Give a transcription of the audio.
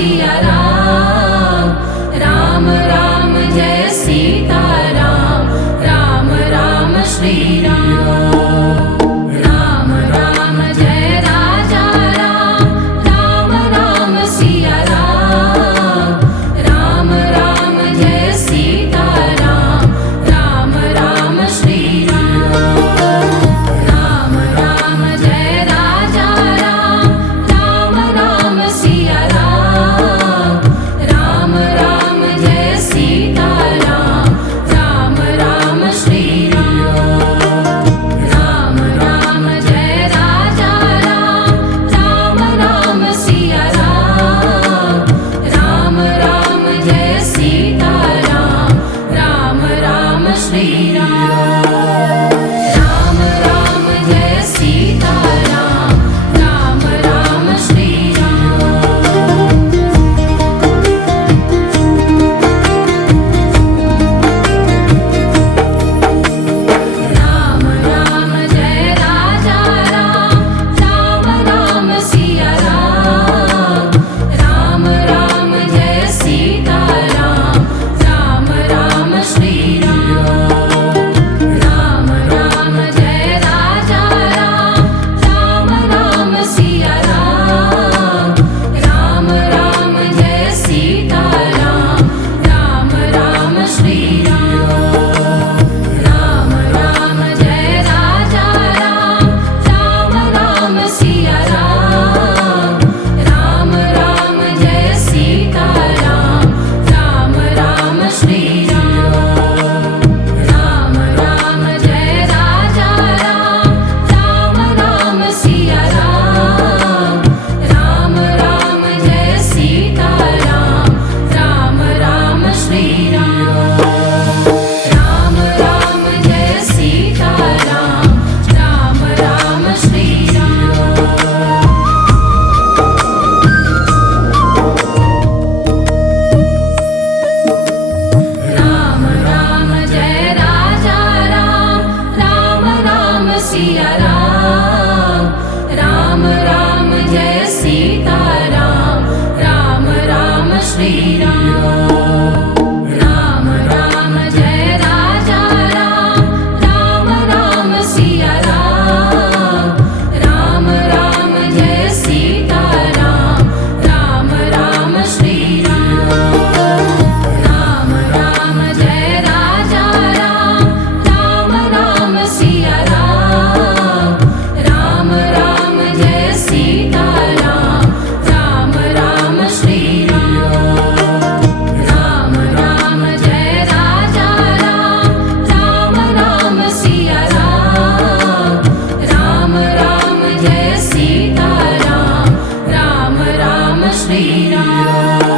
Siya Ram, Ram Ram Jai Sita Ram, Ram Ram Shri Ram. Ram Ram Jai Raja Ram, Ram Ram Siya Ram, Ram Ram Jai Sita Ram, Ram Ram Shri Ram. Ram Ram Jai Raja Ram, Ram Ram Siya Ram, Ram Ram Jai Sita Ram, Ram Ram Shri Ram. Ram Ram Jai Raja Ram, Ram Ram Siya Ram, Ram Ram Jai Sita Ram, Ram Ram Shri Ram. Ram Ram Jai Sita Ram, Ram Ram Shri Ram. Ram Ram Jai Raja Ram, Ram Ram Siya Ram, Ram Ram Jai Sita Ram, Ram Ram Shri Ram. Ram Ram Jai Raja Ram, Ram Ram Siya Ram, Ram Ram Jai Sita Ram, Ram Ram Shri Ram. Ram Ram Jai Raja Ram, Ram Ram Siya Ram, Ram Ram Jai Sita Ram, Ram Ram Shri Ram. Ram Ram Jai Raja Ram, Ram Ram Siya Ram, Ram Ram Jai Sita Ram, Ram Ram Shri Ram. Ram Ram Jai Sita Ram, Ram Ram Shri Ram. Ram Ram Jai Raja Ram, Ram Ram Siya Ram, Ram Ram Jai Sita Ram, Ram Ram Shri Ram. Ram Ram Jai Raja Ram, Ram Ram Siya Ram, Ram Ram Jai Sita Ram, Ram Ram Shri Ram. Ram Ram Jai Raja Ram, Ram Ram Siya Ram, Ram Ram Jai Sita Ram, Ram Ram Shri Ram. Ram Ram Jai Raja Ram, Ram Ram Siya Ram, Ram Ram Jai Sita Ram, Ram Ram Shri Ram.